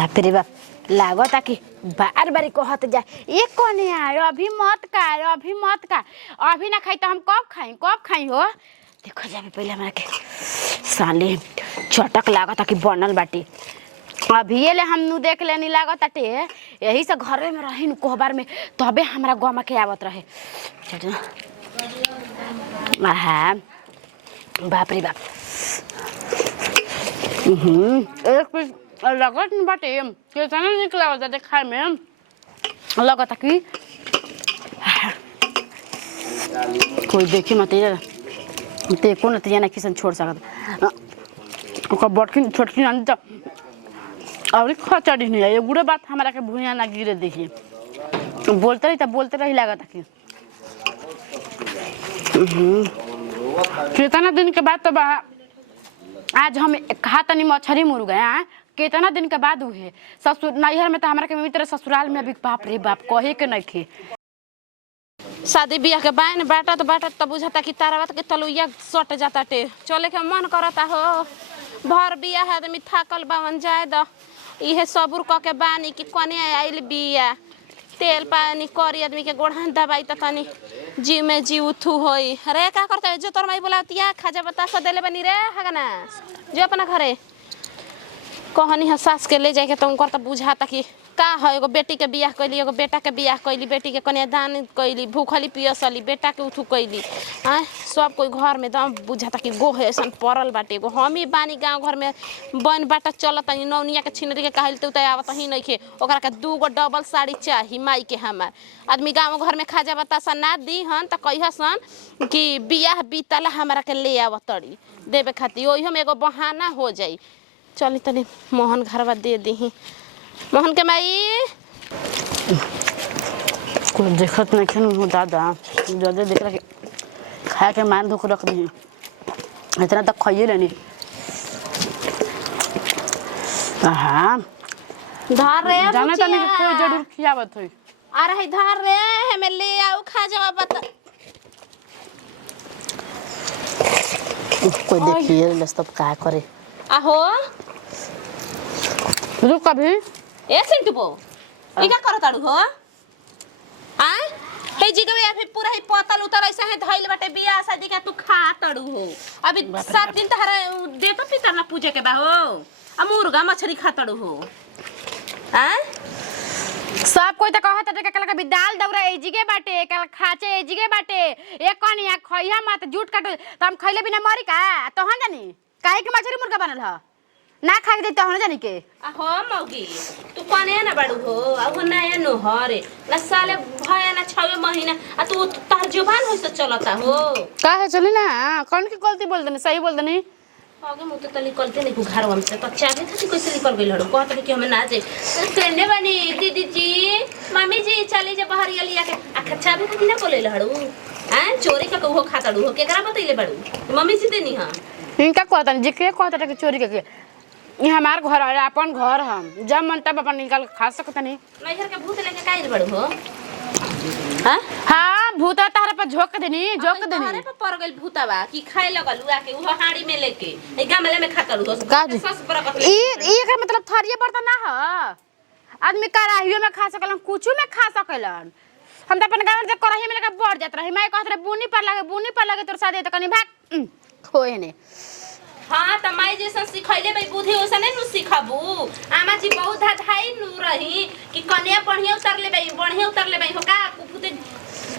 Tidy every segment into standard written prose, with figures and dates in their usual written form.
बाप रे बाप लागता कि बार बार कहत जाए ये कौन है अभी मत का अभी मत का अभी ना खाई तो हम कब खाई हो। देखो जाबे पहले हमरा के साले चटक लागता कि बनल बाटी अभी ये ले हम नु देख लेनी लागत टे यही से घरे में रही कोहबर में तबे हमरा गम के आवत रहे। आहा बाप रे बाप एक पीस लगत नहीं बाटे कितना निकला होता खाए में लगता कि कोई देखी मत ते को नतिया ना किसन छोड़ सकत ओका बटकी छोटकी आंदी त और खचड़ी नहीं है ये गुड़े बात हमारा के भुइया ना गिरे देखिए बोलते रही लागत कि कितना दिन के बाद तो आज हम खाता नहीं मछरी मुर्गा है कितना दिन के बाद हुए ससुर नैहर में तो हमारा के मित्र ससुराल में अभी बाप रे बाप कहे के नहीं थे शादी बियाह के बाइन बाटत तो बुझाता कि तारावत के तलुइया सट जाता टे चले के मन करता हो भर बियाह आदमी थाकल बावन जाए द इहे सबूर क के बानी कि कने आइल बिया तेल पानी करी आदमी के गोड़ हाथ दबाई त तनी जी में जी उठू होई अरे का करता जो तोर माई बोलातिया खाजा बतासा देले बनी रे हगना जो अपना घरे कहनी है सास के ले जाए के तो उनकर तो बुझाता कि का है एगो बेटी के बियाह कैली एगो बेटा के बियाह कैली बेटी के कन्यादान कैली भूखली पियसली बेटा के उठू कैली आ सब कोई घर में दम बुझाता कि गो है ऐसा पड़ल बाटे एगो हम ही बानी गांव घर में बन बाटा चलत नौनिया के छिनरी के कहल तो आवत ही नहीं खे ओकरा के 2 गो डबल साड़ी चाही माई के हमार आदमी गांव घर में खाजा बतासा ना दी हन त कहिसन कि बियाह बीतला हमारा के ले आवतड़ी देवे खातिर ओही हम एगो बहाना हो जाई चली तनी मोहन घरवा दे दी मोहन के माई कोई देखत नहीं खेन हो दादा जदे देख के खा के मान धोक रख दी इतना तक खाइए लेनी हां धार रे जाने तनी कोई जरूर खियावत होई आ रही धार रे हमें ले आओ खा जावा बता कोई देखिए लस्तब का करे आहो रुक कभी ए सिंटू बो ई का करताड़ू हो आय हे जिगवे अभी पूरा ही पतल उतर ऐसे है धइल बाटे बियाह शादी का तू खा तड़ू हो अभी 7 दिन तहरा दे तो पितर ना पूजे के बा हो आ मुर्गा मछली खा तड़ू हो आय सब कोई तो कहत है कल कभी दाल दौरा एजिगे बाटे कल खाचे एजिगे बाटे एक कनिया खइया मत झूठ काट त हम खइले बिना मरी का तो हम जानी काहे के मछली मुर्गा बनल ह ना खा के देते हो जानी के हो मौगी तू कने ना बड़ू हो अब नया नो हरे ना साले भया ना 6 महीना आ तू तार जुबान होइस चलता हो का है चली ना कौन की गलती बोल देनी सही बोल देनी आगे मुते तली करते नहीं घर हम से तो चाबी था कैसे निकल गइल हड़ो कहत कि हम ना जे कहने बनी दीदी जी मम्मी जी चली जे बाहर लिया के आ चाबी था ना बोले हड़ो हैं चोरी का को खाताड़ू हो केकरा बतइले बड़ू मम्मी जी देनी हां इनका कहता नहीं जे कहता कि चोरी के ये हमार घर है अपन घर हम जब मन तब अपन निकाल खा सकता नहीं नैहर के भूत लेके काइल बड़ू हो हां भूत तारे पर झोक देनी अरे पर पड़ गइल भूतवा की खाए लगल हुआ के वो हाड़ी में लेके ए गमले में खातल हो सस बरकत ई का मतलब थरिया बर्तन ना ह आदमी कराहियो में खा सकलन कुछु में खा सकलन हम त अपन गांव से कराही में लेके बढ़ जात रही मैं कहत रहे बुनी पर लगे तोर साथे त कनी भाग खोए ने हां त माई जैसा सिखैले भाई बुद्धि ओसा नहीं नु सिखाबू आमा जी बहुत धाई नु रही कि कन्या बढ़िया उतर ले भाई हो का कुफुते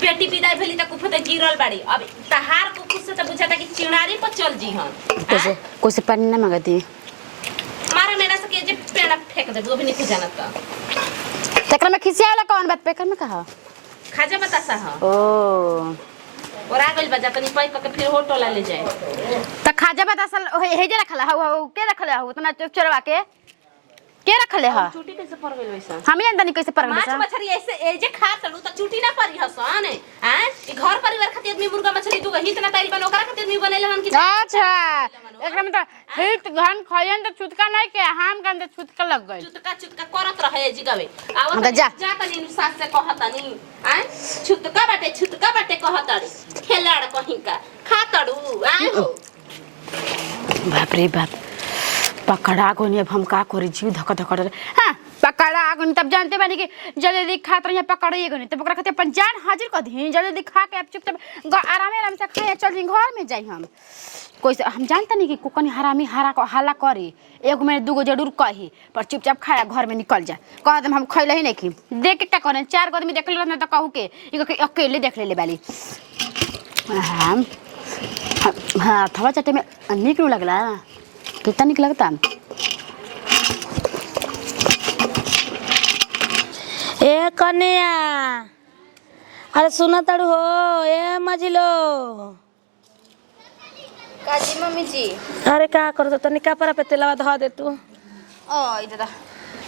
बेटी विदाई भेली त कुफुते गिरल बाड़ी अब तहार कुफुत से त बुझाता कि चिणारी पर चल जी हन कोई से पानी ना मांगती मारा मेरा से के जे पेड़ा फेंक दे वो भी नहीं जानत का तकरा में खिसिया वाला कौन बात पे कर में कहा खाजा बतासा ह ओ और आ गइल बजा तनी पाई के फिर होटल ले जाए त खाजा बतासा हे जे रखला हो के रखले हो उतना चोरवा के रखले ह चूटी कैसे पड़ गइल वैसा हम ही अंदर कैसे पड़ गइल माछ मछली ऐसे ए जे खा तलू त चूटी ना पड़ी हसन हैं ई घर परिवार खातिर आदमी मुर्गा मछली दुगो हित ना ताइल बन ओकरा खातिर आदमी बनैले हन कि अच्छा एकरा में त हित घन खयन त छुटका नहीं के हम गंदे छुटका लग गइल चुटका करत रहे जिगावे आवत जा तनी सास से कहतनी हैं छुटका बाटे कहतड़ी खेलाड़ कहीं का खा तड़ू आए हो बाप रे बाप पकड़ा को नहीं अब हम का करी जीव धक धक हाँ पकड़ा को नहीं तब जानते बानी कि जल्दी खात रही पकड़िए को नहीं तब ओकरा खाते अपन जान हाजिर कर दी जल्दी खा के अब चुपचाप आराम से खाए चल जी घर में जाई हम कोई हम जानते नहीं कि कुकनी हरामी हाला करी एगो मैंने दूगो जरूर कही पर चुपचाप खाया घर में निकल जा कह दम हम खैले ही नहीं की देख के क्या करें 4 आदमी देख ले तो कहू के अकेले देख ले बाली हाँ हाँ थवा चटे में निक नहीं लगला कितना निक लगता ए कन्या अरे सुना तड़ू हो ए मजिलो काजी मम्मी जी अरे का करो तनी कपड़ा पे तेलवा धो दे तू ओए दादा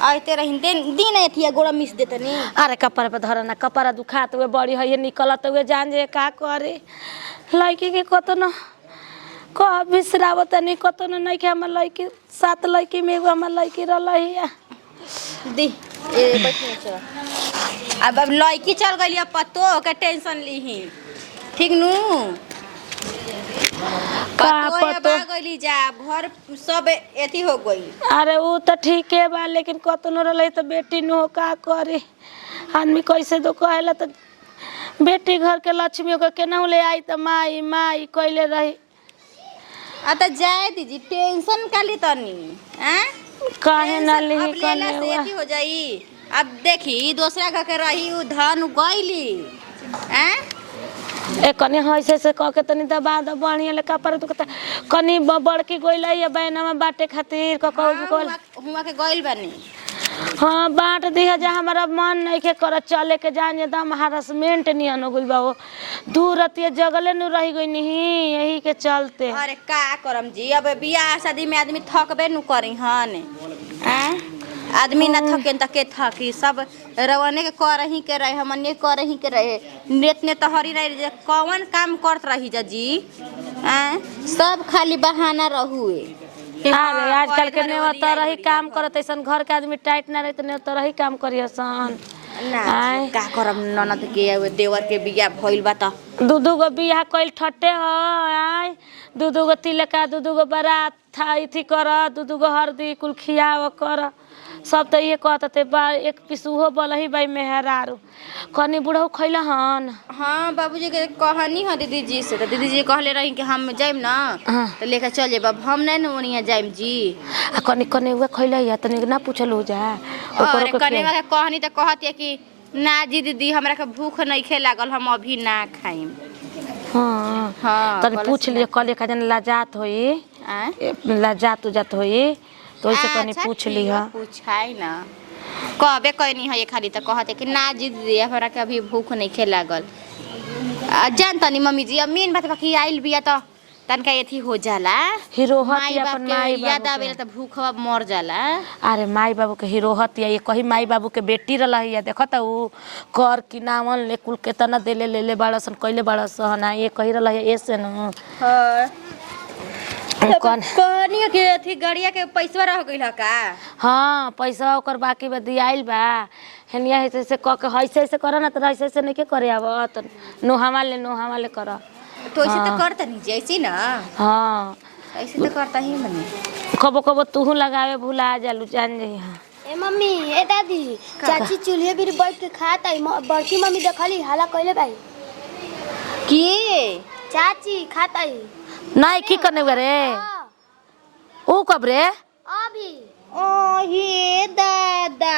आई तेरा दिन एथिया गोड़ा मिस देते नी अरे कपड़ा पे धर ना कपड़ा दुखात हुए बड़ी है निकलत हुए जान जे का करे लड़की के कतो न कह बिसराव तनी कतो न नहीं के हमर लड़की 7 लड़की में एगो हमर लड़की रहलहिया दी ए बैठने चल अब लड़की चल गई अब पतो के टेंशन लीही ठीक नु पतो गली जा घर सब एथी हो गई अरे वो तो ठीक है बा लेकिन कतो न रहले तो बेटी नु हो का करे आदमी कैसे तो कहला तो बेटी घर के लक्ष्मी ओकर केना ले आई त माई माई कइले रही आ त जाए दीजी टेंशन काली तनी हैं काहे ना ली अब लेला से एथी हो जाई अब देखी दूसरा घर के रही उ धन गइली हैं ए कनी हइसे से कह के तनी दबा द बढ़िया ले कपड़ा तो कनी बड़की गइला या बैनमा बाटे खातिर कहू हुआ के गइल बानी हाँ बांट दिया जा हमारा मन नहीं के कर चले के जान एकदम हरासमेंट नहीं हो गइल बा वो दूर रतिया जगले नु रह गई नहीं यही के चलते अरे का करम जी अब बियाह शादी में आदमी थकबे नु करी हन हैं आदमी न थके त के थकी सब रवने के करही के रहे हमने करही के रहे नेत ने तहरी नहीं कौन काम करत रही जा जी हैं सब खाली बहाना रहुए अरे आजकल के ने तो रही काम करत ऐसन घर के आदमी टाइट ना रही तो ने तो रही काम करियसन ना का करम ननद के देवर के बियाह भइल बा त दू गो बियाह कइल ठट्टे ह आय दू गो तिलका दू गो बारात था इथी कर दू गो हरदी कुल खियाव कर सब तो ये कहते बा एक पिसुहो बलही बाई मेहरारू कनी बुढ़ऊ खैला हन हाँ बाबूजी के कहनी है दीदी जी से तो दीदी जी कहले रही कि हम जाइम ना तो लेकर चल जेब अब हम नहीं ओनिया जाइम जी आ कनी कने हुआ खैला या तनी ना पूछल हो जा अरे कने वाला कहनी तो कहत है कि ना जी दीदी हमरा के भूख नहीं खे लागल हम अभी ना खाइम हां हां तनी पूछ लिए कले का जन लाजात होई लाजात जात होई तो ऐसे कनी पूछ लिहा पूछाई ना कहबे कहनी है ये खाली तो कहते कि ना जी दीदी हमरा के अभी भूख नहीं खे लागल जान तनी मम्मी जी अब मेन बात बाकी आइल बिया तो तनका एथी हो जाला हिरोहत अपन माई बाबू याद आवेला त भूखवा मर जाला अरे माई बाबू के हिरोहत या ये कही माई बाबू के बेटी रहलही या देखत उ कर कि नावन ले कुल केतना देले लेले बाड़सन कइले बाड़सन ये कही रहलही ऐसे न हां कौन कहनी के अथी गाड़िया के पैसा रह गइल का हां पैसा ओकर बाकी बा दियाइल बा हनिया ऐसे से क के ऐसे ऐसे कर ना त ऐसे ऐसे नहीं के करे आवत नोहावा ले कर तो ऐसे तो करता नहीं जैसी ना हां ऐसे तो करता ही मने कबो कबो तू लगावे भुला जालू जान जई हां ए मम्मी ए दादी चाची चूल्हे भी बैठ के खात आई बड़की मम्मी देखली हाला कइले भाई की चाची खात आई नहीं की करने रे ओ कब रे अभी ओ हे दादा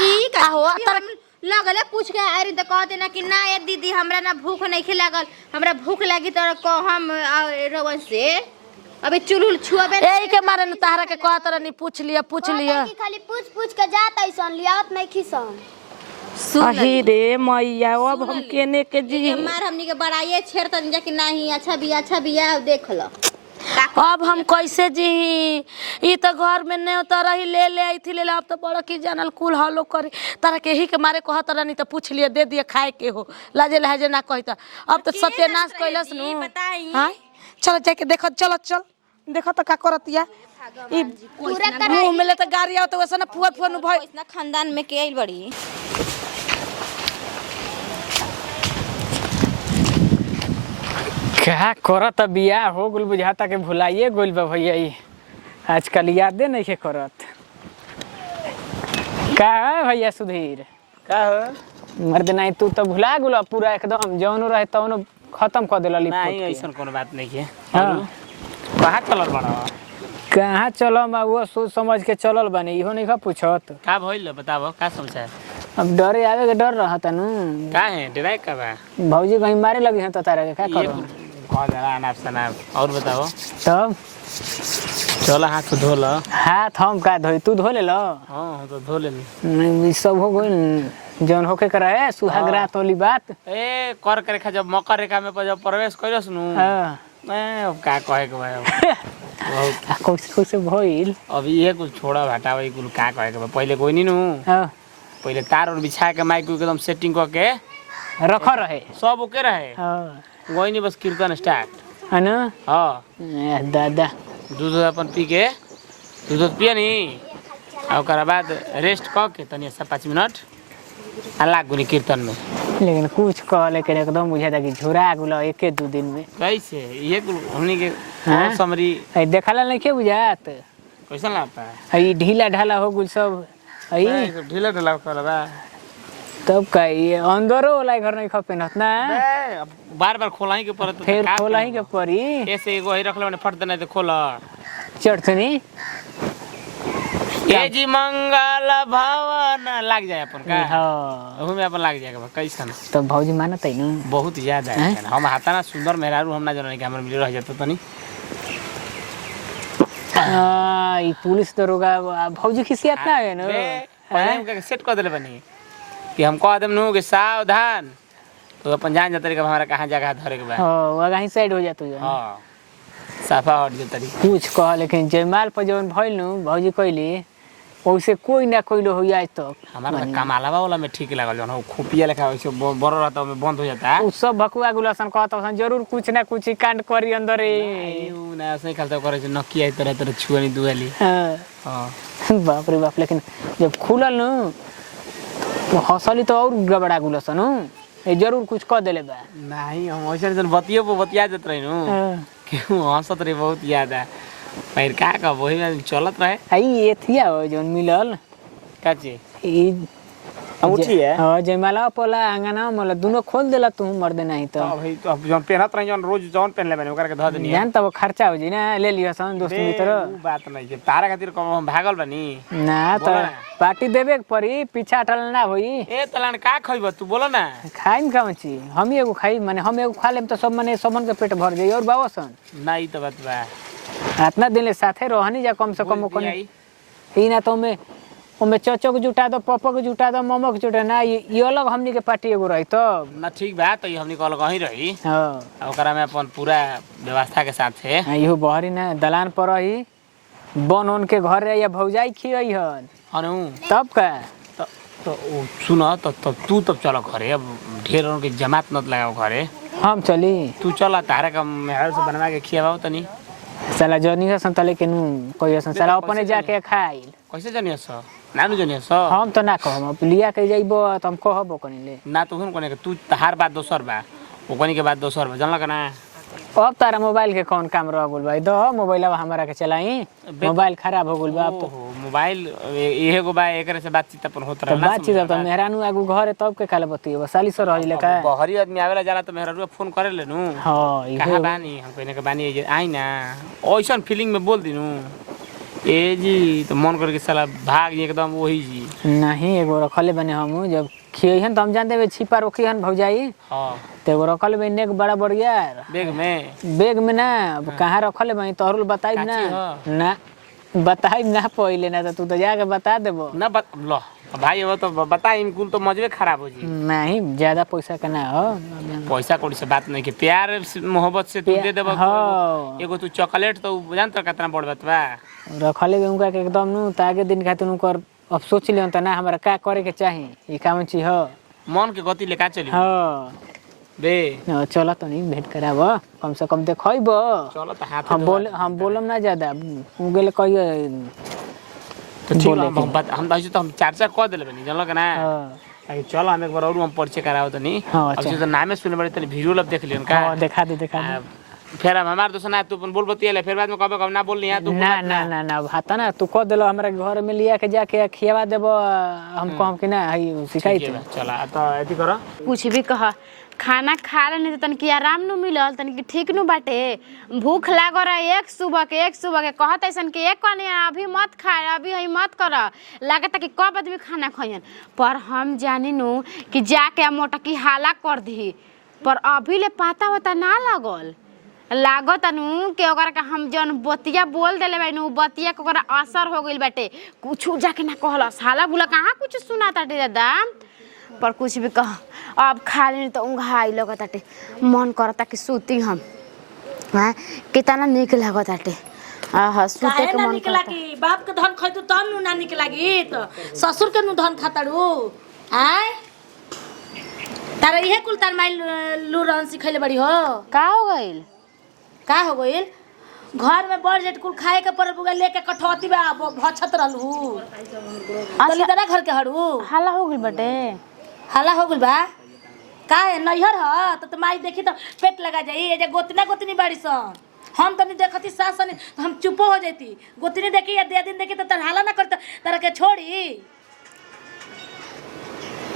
ई का हो तर लगले पूछ के अरे त कहते ना कि ना ए दीदी हमरा ना भूख नहीं खे लागल हमरा भूख लागी त हम रवन से अबे चुलुल छुआबे एही के मारे न तारा के कहत रहनी पूछ लिया कि खाली पूछ के जात ऐसन लियावत नहीं खिसन अही रे मैया अब हम केने के जी मार हमनी के बड़ाइए छेड़ तन जा कि नहीं अच्छा बिया देख ल अब हम कैसे जी ई तो घर में नहीं होता रही ले आई थी ले अब तो बड़ा की जानल कुल हलो करे तारा के ही के मारे कहत रहनी तो पूछ लिया दे दिए खाए के हो लाजे लहजे ना कहता अब तो सत्यानाश कैलस नु हां चल जाके देखो चल देखो तो का करतिया ई मुंह में ले तो गाड़ी आव तो वैसे ना फुआ नु भाई इतना खानदान में के आइल बड़ी क्या करत बिया हो गुल बुझाता के भुलाइए गोल बा भैया ई आजकल यादे नहीं के करत। का है भैया सुधीर? का हो मर्द नहीं तू तो भुला गुला पूरा एकदम जौनो रहे तौनो खत्म कर देला लिप नहीं ऐसा कोनो बात नहीं है। हाँ। कहाँ चलल बड़ा कहाँ चलो मैं वो सोच समझ के चलल बानी इहो नहीं का पूछत। का भइल बताबो का समझा अब डरे आवे के डर रहता नु का है डराई का बा भौजी कहीं मारे लगी हैं तो तारा के का ये करो कौन जरा अनाप शनाप और बताओ तब चलो हाथ धो लो। हाथ हम का धोई तू धो ले लो। हाँ तो धो ले ई सब हो गइल जौन होके करे है सुहाग रात वाली बात। ए कर के रेखा जब मकर रेखा में जब प्रवेश कइलस नु हां अब का कहे के बा बहुत कैसे कैसे भइल। अब ये कुछ छोड़ा हटावे कुल का कहे के बा पहले कोई नहीं नु हां पहले तार और बिछा के माइक एकदम सेटिंग करके रख रहे सब ओके रहे हां वही नहीं बस कीर्तन स्टार्ट है ना। हाँ दादा दूध अपन पी के दूध पिए नी और ओकरा बाद रेस्ट क के तनी 5 मिनट आ लाग गुनी कीर्तन में। लेकिन कुछ कह लेकिन एकदम बुझाता कि झुरा गुला एके दो दिन में कैसे ये कुल हमनी के हाँ? समरी आई देखला नहीं के बुझात कैसा लगता है आई ढीला ढाला हो गुल सब आई ढीला ढीला कर बा तब का ये अंदरो वाला घर नहीं खपेनत ना अब बार-बार खोलाई के परत फिर खोला ही के परी ऐसे एगो ही रख ले माने फट देना तो खोला चढ़तनी ए जी मंगल भवन लाग जाए अपन का हां ओहू में अपन लाग जाएगा कैसन तो भौजी मानत है नु बहुत ज्यादा है हम हाथा ना सुंदर मेहरारू हम ना जाने के हमर मिल रह जात तनी ई पुलिस दरोगा भौजी खिसियत ना है नु पहले हम सेट कर देले बनी कि हम कह देम नु कि सावधान तो अपन जान जाते कि हमारा कहां जगह धरे के बा हां वगा ही साइड हो जात हो हां साफा हट जतरी कुछ कह लेकिन जयमाल पर जवन भइल नु भौजी कहली ओसे कोई ना कोइलो हो आज तक हमारा कमालावा वाला में ठीक लागल जन खुपिया लेखा वैसे बड़ो रहता में बंद हो जाता उ सब भकुआ गुलासन कहता सन जरूर कुछ ना कुछ कांड करी अंदर यू ना ऐसे खालता करे छ नकी आई तरह तरह छुआनी दुआली हां हां बाप रे बाप लेकिन जब खुलल नु वो हंसली तो और गबड़ा गुलासन ये जरूर कुछ कह देले बा नहीं हम ऐसे जन बतिया जत रही नु क्यों हंसत रे बहुत याद है पैर का वही में चलत रहे आई एथिया हो जोन मिलल काची ई अंगूठी है हां जयमाला पोला आंगना मोला दोनों खोल देला तू मर्द नहीं तो भाई तो अब जन पहनत रही जन रोज जन पहन ले बने ओकरा के ध देनी जान त वो खर्चा हो जी ना ले लियो सन दोस्त मित्र उ बात नहीं है तारा खातिर कम हम भागल बनी ना तो पार्टी देबे के पड़ी पीछा हटल ना होई ए तलान का खइब तू बोलो ना खाइम का छी हम एगो खाई माने हम एगो खा लेम तो सब माने सबन के पेट भर जाई और बाबसन नहीं तो बात बा इतना दिन ले साथे रहनी जा कम से कम ओकने ई ना तो में ओमे चचो के जुटा दो पप्पो के जुटा दो मम्मो के जुटा ना ये अलग हमनी के पार्टी एगो रही तो ना ठीक बा तो हमनी कल कहीं रही हां ओकरा में अपन पूरा व्यवस्था के साथ है इहो बहरी ना दलान पर रही बन उन के घर या भौजाई खियई हन अनु तब का तो सुन तो तू तब चलो घरे अब ढेर के जमात मत लगाओ घरे हम चली तू चला तारे का मेहर से बनवा के खियाओ तनी साला जनी हसन तले के नु कोई हसन साला अपने जाके खाइल कैसे जनिया स नानु जनिया स हम तो ना कहम अब लिया के जाइबो त हम कहबो कनी ले ना तो हुन कोने के तू तहार बात दोसर बा ओकनी के बात दोसर बा जानला का ना अब तारा मोबाइल के कौन काम रह गेल भाई दो मोबाइलवा हमरा के चलाई मोबाइल खराब हो गेल बा अब तो मोबाइल इहे गो बा एकरे से बातचीत अपन होत तो रहला बातचीत अब मेहरानू आगू घर है तब के काले बतियो साली सो रही का बहरी आदमी आवेला जाला तो मेहरा फोन करे ले नु हां ई कहां बानी हम कहने के बानी आई ना ओइसन फीलिंग में बोल दिनु ए जी तो मन कर के साला भाग एकदम वही जी नहीं एगो रखले बने हम जब खियहन त हम जान देबे छिपा रोखिहन भौजाई हां ते एगो रखले बने एक बड़ा बढ़िया बैग में ना अब कहां रखले बने तोहरुल बताई ना ना बताई ना पहिले ना तो तू तो जाके बता देबो ना लो भाई वो तो बताई इनकुल तो मजबे खराब हो जी नहीं ज्यादा पैसा का ना हो पैसा कोड़ी से बात नहीं के प्यार मोहब्बत से तू दे देबो हाँ। एगो तू चॉकलेट तो जान तो कितना बड़ बात बा रखले उनका के एकदम नु तागे दिन खातिर उनकर अब सोच लियन त ना हमरा का करे के चाही ई काम छी हो मन के गति लेका चली हां बे चला तो नहीं भेंट कराब कम से कम देखइबो चलो तो हाथ हम बोलम ना ज्यादा गेले कहियो तो ठीक हम तो हम चर्चा कर देले बनी जानल का ना हां चलो हम एक बार और हम परिचय कराओ तनी हाँ, अब तो नामे सुने बड़े तनी वीडियो लब देख लियन का हां देखा दे फिर अब हमार दोस्त ना तू अपन बोल बतिया फिर बाद में कब कब ना बोलनी है तू ना ना ना ना हाथा ना तू कह देलो हमरा घर में लिया के जाके खियावा देबो हम कहम कि ना हई सिखाई तू चला तो एती करो कुछ भी कह खाना खा लेने तो तनिक आराम न मिलल तनिक ठीक न बाटे भूख लाग रहा एक सुबह के कहत ऐसन कि एक कने अभी मत खा अभी हई मत कर लागत कि कब आदमी खाना खइयन पर हम जानी नु कि जाके मोटकी हाला कर दी पर अभी ले पता होता ना लगल लागत नु कि ओकरा के हम जन बतिया बोल देले बानी उ बतिया के ओकरा असर हो गइल बाटे कुछ जाके ना कहलस हाला बुला कहाँ कुछ सुनाता दादा पर कुछ भी कह अब खा लेनी तो उंघाई लगताटे मन करता कि सूती हम हां कितना निक लागताटे आहा सूते के मन निकला कि बाप के धन खइतु तब नु ना निकलागी तो ससुर के नु धन खाताड़ू आय तारा इहे कुल तार माइल लूरन सिखैले बड़ी हो का हो गइल घर में बड़ जेट कुल खाए के पर बुगा लेके कठौती बा भछत रहलू तली दादा घर के हड़ू हाला हो गइल बटे हाला हो गइल बा का है नैहर ह तो माई देखी तो पेट लगा जाई ए जे गोतनी बाड़ी सन हम तनी देखती सास सनी हम चुप हो जाती गोतनी देखी या दे दिन देखी तो तर हाला ना करता तरह के छोड़ी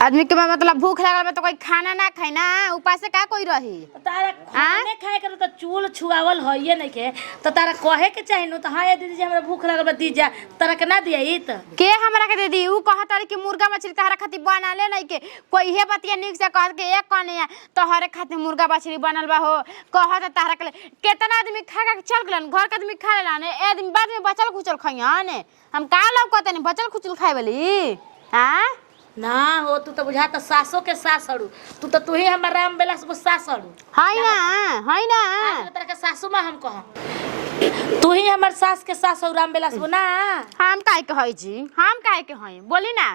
आदमी के मतलब भूख लागल बा तो कोई खाना ना खाई ना उपास से का कोई रही तारा खाने खाए कर तो चूल छुआवल होइए नहीं के तो तारा कहे के चाहि न तो हां ये दीदी जी हमरा भूख लागल बा दी जा तारा के ना दिया त के हमरा के दे दी उ कहत कि मुर्गा मछली तहरा खातिर बनाले नहीं के कोई हे बतिया निक से कहत के एक कने तोहरे खातिर मुर्गा मछली बनल बा हो कहत तहरा के केतना आदमी खा के चल गलन घर के आदमी खा लेला ने आदमी बाद में बचल खुचल खइयान हम का लौकत नहीं बचल खुचल खाए वाली हां ना हो तू तो बुझाता सासो के सास हड़ू तू ही हमर राम बेलास को सास हड़ू हाय ना तरह के सासू मां हम कह तू ही हमर सास के सास और राम बेलास ना हम काहे के हई जी हम काहे के हई बोली ना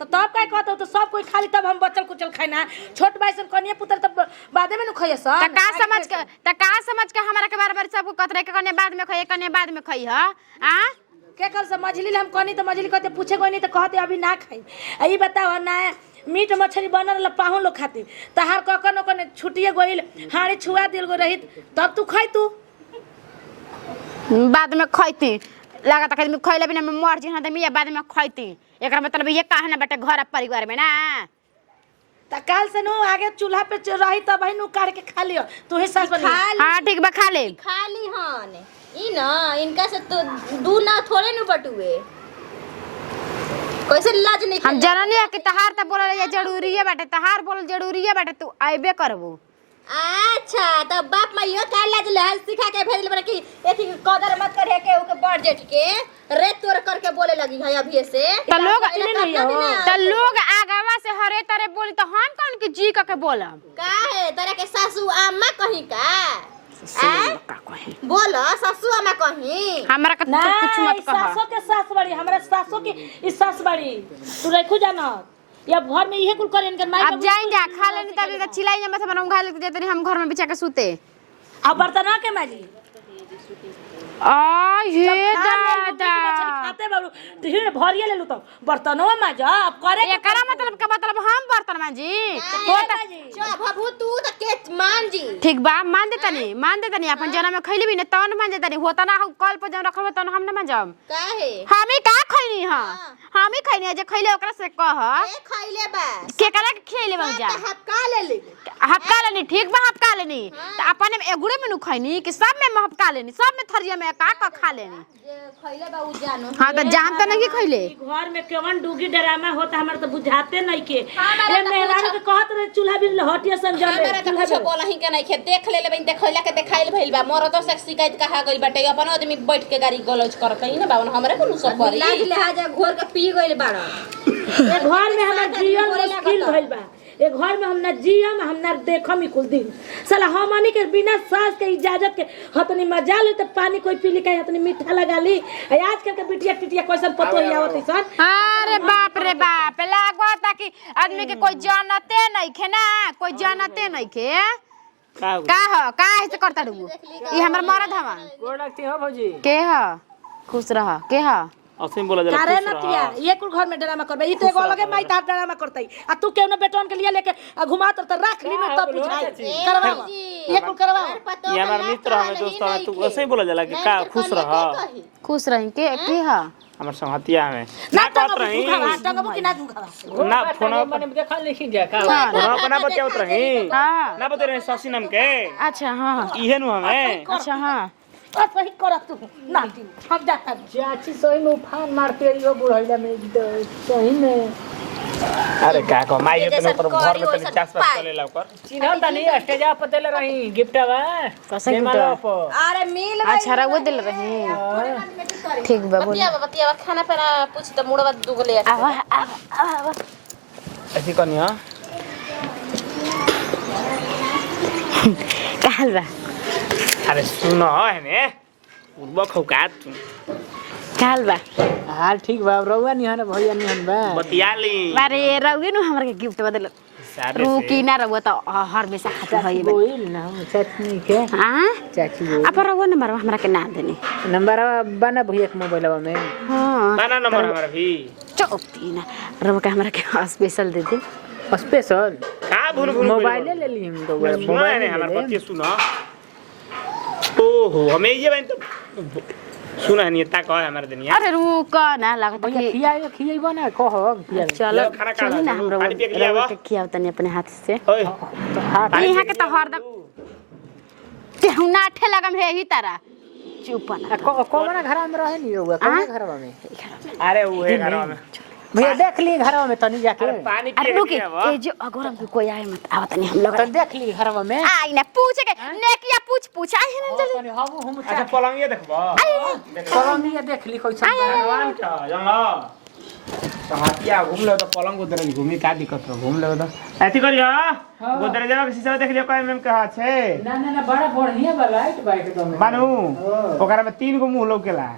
तो तब काहे कहत तो सब कोई खाली तब हम बचल कुचल खाइना छोट भाई सन कन्या पुत्र तब बादे में न खइए सन त का समझ के हमरा के बार-बार सब कतरे के कने बाद में खइए कने बाद में खई ह आ के कल से मछली हम कनी तो मछली कहते पूछे कोई नहीं तो कहते अभी ना खाई ई बताओ ना मीट मछली बनल पाहुन लोग खाती तहार ककनो कने छुटिए गइल हाड़ी छुआ दिल गो रही तब तू खाई तू बाद में खइती लागत कि खइले बिना में मर जी त मिया बाद में खइती एकरा मतलब ये कहना बेटा घर परिवार में ना त काल से नु आगे चूल्हा पे रही तब ही नु काट के खा लियो तू ही सास बन हां ठीक बा खा ले खाली हन ई ना इनका से तो दू ना थोड़े न बटुए कैसे लाज नहीं हम जननी है कि तहार त बोलल ये जरूरी है बेटा तहार बोल जरूरी है बेटा तू आइबे करबो अच्छा तब बाप माइयो का लाज लहल सिखा के भेजल बड़ा कि एथी कदर मत करे के ओके बड़ जेठ के रे तोर करके बोले लगी है अभी से त लोग आगावा से हरे तरह बोली तो हम कौन के जी के बोलम का है तरह के सासू अम्मा कहीं का बोलो सासू अम्मा कहीं हमरा के कुछ मत कह सासो के सास बड़ी हमरा सासो की ई सास बड़ी तू रखू जाना या घर में इहे कुल करे इनकर माई अब जाइन जा खा लेनी तब चिल्लाई मत हम उंघा लेते जेतनी हम घर में बिछा के सूते अब बर्तन के माजी आ ये दादा खाते बाबू ढेर भरिए ले लू तो बर्तनवा माज अब करे एकरा मतलब हम बर्तन मांजी चो बाबू तू त के मान जी ठीक बा मान देतनी अपन जना में खइली भी न तन मान देतनी होता ना कल पर जन रखब तन हम न मांजब काहे हमी का खइनी ह हमी खइनी जे खइले ओकरा से कह ए खइले बा केकरा के खइले बा जा हपका ले ले हपका लेनी ठीक बा हपका लेनी त अपन में एगुड़े में नु खइनी कि सब में हपका लेनी सब में थरिया में का खा लेनी जे खइले बा उ जानो हां त जान त नहीं खइले घर में केवन डूगी डरामा होता हमरा तो बुझाते नहीं के ए मेहरान के कहत रहे चूल्हा भी हटिया समझा हमरा के कुछ बोलही के नहीं खे देख ले लेबे देखैला के देखाइल भइल बा मरद से शिकायत कहा गइल बाटे अपन आदमी बैठ के गाड़ी गलौज करत ही ना बावन हमरे को सब परी लाज लिहाजा घोर के पी गइल बाड़ा ए घर में हमर जीवन मुश्किल भइल बा ए घर में हम ना जियम हम ना देखम ही कुल दिन साला हमनी के बिना सास के इजाजत के हतनी मजा ले त पानी कोई पी ली के हतनी मीठा लगा ली आजकल के बिटिया टिटिया कैसन पतो ही आवत सन अरे बाप रे बाप लागत कि आदमी के कोई जानते नहीं खे ना कोई जानते नहीं खे का है से करता डू ई हमर मरद हवा गोड़ रखती हो भौजी के ह खुश रह के ह असली बोला जला करे खुश नतिया रह ये कुल घर में ड्रामा करबे ई तो एगो अलगे माई ताप ड्रामा करतई आ तू केहू बेटन के लिए लेके घुमा तो रख ली न तब बुझाई करवा ये कुल करवा ये हमार मित्र हमें दोस्त हमें तू ऐसे ही बोला जला कि का खुश रह खुश रही के हा हमार संगतिया हमें ना ना तो कहत रही टंगबो कि ना दुखावा ना फोन मैंने देखा नहीं जा का फोन ना बतियावत रही हाँ ना बते रही शशि नाम के अच्छा हाँ इहे नु हमें अच्छा हाँ और सही कर तू ना हम जाता चाची सही में उफान मारते रही बुढ़ैला में सही में अरे का को माई तो ऊपर घर में तनी चास पास चले ला ऊपर चिन्ह तनी स्टेज पे देले रही गिफ्टवा कैसा गिफ्ट अरे मिल अच्छा रहुआ दिल रही ठीक बा बोल बतिया खाना पीना पूछ तो मुड़वा दुगो ले आ आवा आवा आवा ऐसी कनी हां कहल बा अरे सुनो है ने उर्बा खौकात तू कहल बा हाल ठीक बा रउआ नहीं हन भैया नहीं हन बा बतिया ली बारे रहुए नु हमरा के गिफ्ट बदल सारे रू से की ना रहुआ तो हर हमेशा खाता भई बा बोल ना चटनी के हां चाची बोल अब रहुआ नंबर हमरा के ना देनी नंबर बना भैया के मोबाइलवा में हां बना नंबर हमारा भी चौथी ना रहुआ के हमरा के स्पेशल दे दे स्पेशल का भूल भूल मोबाइल ले ली हम तो सुनो है हमारे पति सुनो ओहो हमें ये बहन तो सुना है नियता कह हमारे दुनिया अरे रुक ना लागत भैया कि खियाइबो ना कह खिया चलो खाना खा चली ना लो, हमरा पानी पिए के लिए आवा। खियाव तनी अपने हाथ से ओए यहाँ के तो हरदम केहू ना ठे लगम है ही तारा चुप ना कौन घर में रहे नहीं हुआ कौन घर में अरे वो है घर में भैया देख ली घर में तनी जाके पानी अरे पिए रुकी के लिए ए जो अगोरम को कोई आए मत आवा तनी हम लोग तो देख ली घर में आई ना पूछे के नेकिया पूछ आई है ना जल्दी तनी हम अच्छा पलंग ये देखबो कलम ये देख ली कैसे भगवान का जानलो समातिया घूम लो तो पलंग उधर घूमी का दिक्कत हो घूम लो तो ऐसी करियो उधर जाओ के शीशा देख लियो कोई में कहा छे ना बड़ा बढ़िया बा लाइट बाइक तो बानू ओकरा में 3 गो मुंह लौकेला